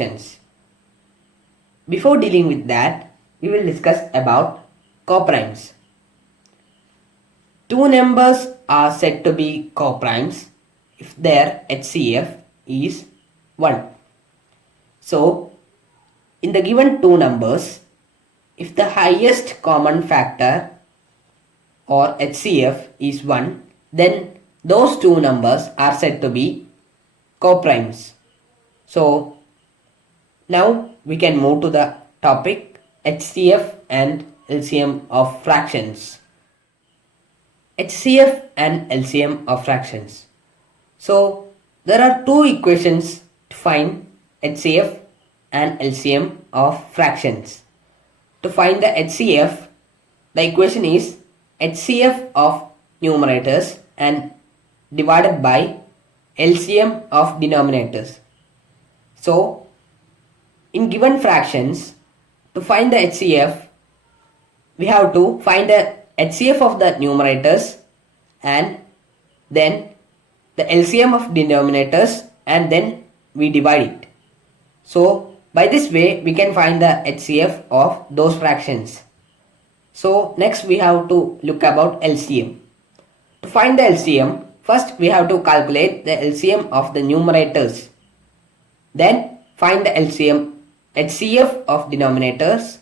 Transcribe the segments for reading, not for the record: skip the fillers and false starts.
fractions. Before dealing with that, we will discuss about coprimes. Two numbers are said to be coprimes if their HCF is 1. So, in the given two numbers, if the highest common factor or HCF is 1, then those two numbers are said to be coprimes. So, now we can move to the topic HCF and LCM of fractions. HCF and LCM of fractions. So, there are two equations to find HCF and LCM of fractions. To find the HCF, the equation is HCF of numerators and divided by LCM of denominators. So, in given fractions, to find the HCF, we have to find the HCF of the numerators and then the LCM of denominators and then we divide it. So, by this way, we can find the HCF of those fractions. So, next we have to look about LCM. To find the LCM, first we have to calculate the LCM of the numerators. Then find the HCF of denominators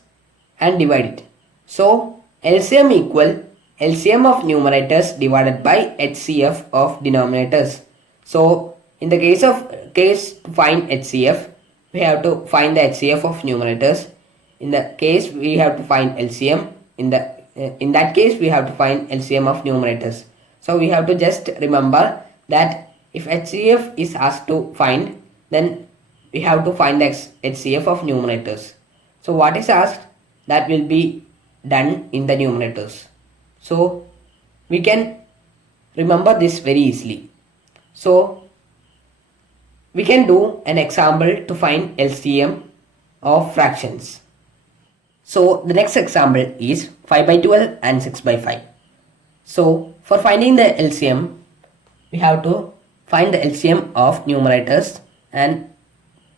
and divide it. So, LCM equal LCM of numerators divided by HCF of denominators. So, in the case to find HCF, we have to find the HCF of numerators. In the case we have to find LCM. In that case we have to find LCM of numerators. So we have to just remember that if HCF is asked to find, then we have to find the HCF of numerators. So what is asked, that will be done in the numerators. So we can remember this very easily. So we can do an example to find LCM of fractions. So the next example is 5 by 12 and 6 by 5. So for finding the LCM, we have to find the LCM of numerators and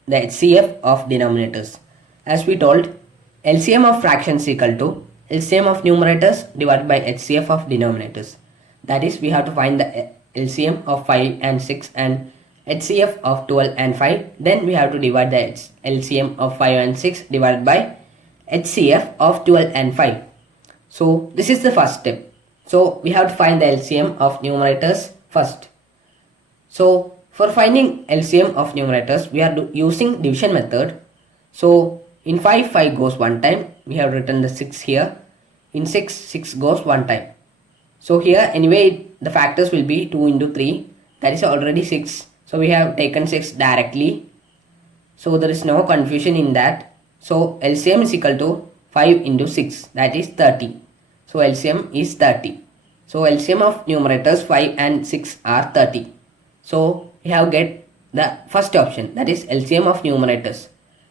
the HCF of denominators. As we told, LCM of fractions equal to LCM of numerators divided by HCF of denominators. That is, we have to find the LCM of 5 and 6 and HCF of 12 and 5. Then we have to divide the LCM of 5 and 6 divided by HCF of 12 and 5. So this is the first step. So we have to find the LCM of numerators first. So for finding LCM of numerators, we are using division method. So in 5, 5 goes one time. We have written the 6 here. In 6, 6 goes one time. So here anyway the factors will be 2 into 3. That is already 6. So we have taken 6 directly. So there is no confusion in that. So LCM is equal to 5 into 6. That is 30. So LCM is 30. So LCM of numerators 5 and 6 are 30. So we have get the first option, that is LCM of numerators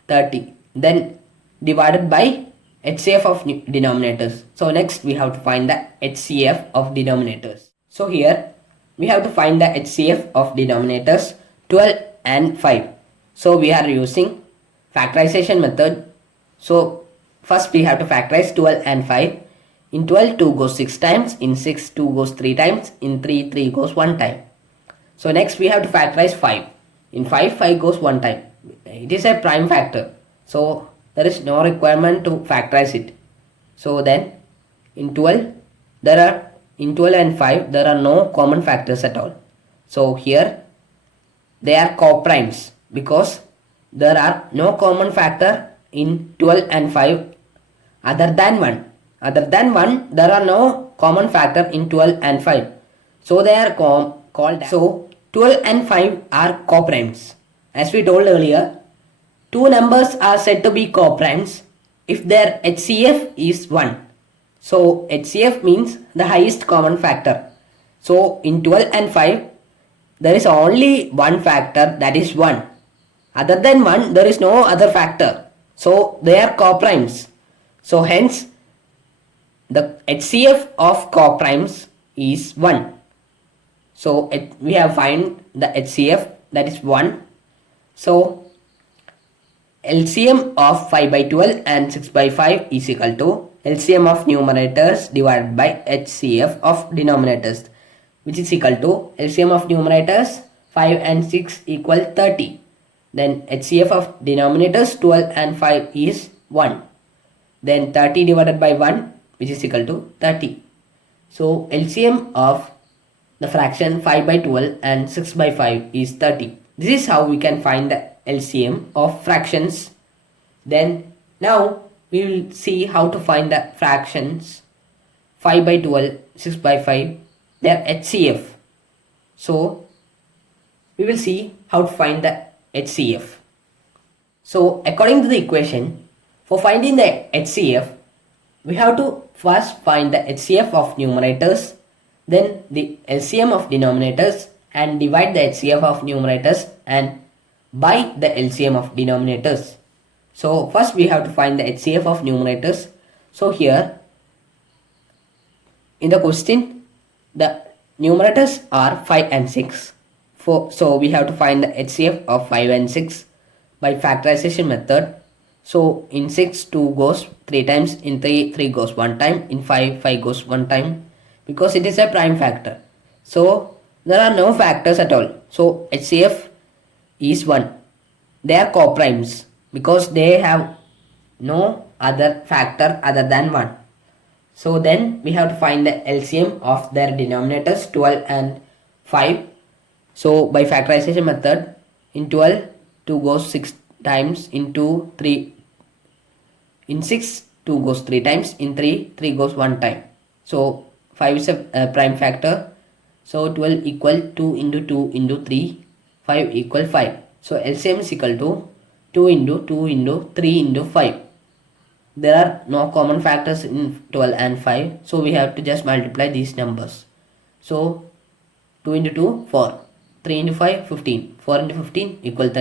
30. Then divided by HCF of denominators. So next we have to find the HCF of denominators. So here we have to find the HCF of denominators 12 and 5. So we are using factorization method. So first we have to factorize 12 and 5. In 12 2 goes 6 times, in 6 2 goes 3 times, in 3 3 goes 1 time. So next we have to factorize 5. In 5 5 goes 1 time. It is a prime factor. So there is no requirement to factorize it. So then in 12 and 5 there are no common factors at all. So here they are coprimes because there are no common factor in 12 and 5 other than 1. Other than 1 there are no common factor in 12 and 5. So they are called. So 12 and 5 are coprimes. As we told earlier, two numbers are said to be coprimes if their HCF is 1. So HCF means the highest common factor. So in 12 and 5 there is only one factor, that is 1. Other than 1 there is no other factor. So they are coprimes. So hence the HCF of coprimes is 1. So we have find the HCF, that is 1. So LCM of 5 by 12 and 6 by 5 is equal to LCM of numerators divided by HCF of denominators, which is equal to LCM of numerators 5 and 6 equal 30. Then HCF of denominators 12 and 5 is 1. Then 30 divided by 1, which is equal to 30. So LCM of the fraction 5 by 12 and 6 by 5 is 30. This is how we can find the LCM of fractions. Then now we will see how to find the fractions 5 by 12, 6 by 5, their HCF. So we will see how to find the HCF. So according to the equation, for finding the HCF, we have to first find the HCF of numerators, then the LCM of denominators, and divide the HCF of numerators and by the LCM of denominators. So first we have to find the HCF of numerators. So here in the question, the numerators are 5 and 6. So we have to find the HCF of 5 and 6 by factorization method. So in 6, 2 goes 3 times, in 3, 3 goes 1 time, in 5, 5 goes 1 time, because it is a prime factor. So there are no factors at all. So HCF is 1. They are coprimes because they have no other factor other than 1. So then we have to find the LCM of their denominators 12 and 5. So by factorization method, in 12, 2 goes 6 times, in 2, 3, in 6, 2 goes 3 times, in 3, 3 goes 1 time. So 5 is a prime factor. So 12 equal 2 into 2 into 3, 5 equal 5. So LCM is equal to 2 into 2 into 3 into 5. There are no common factors in 12 and 5. So we have to just multiply these numbers. So 2 into 2, 4. 3 into 5, 15. 4 into 15 equal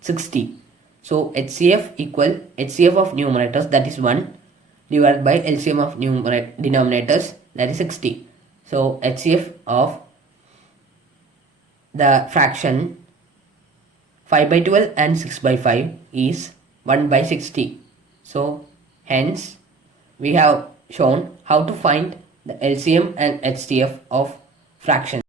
60. So HCF equal HCF of numerators, that is 1, divided by LCM of denominators, that is 60. So HCF of the fraction 5 by 12 and 6 by 5 is 1 by 60. So hence we have shown how to find the LCM and HCF of fractions.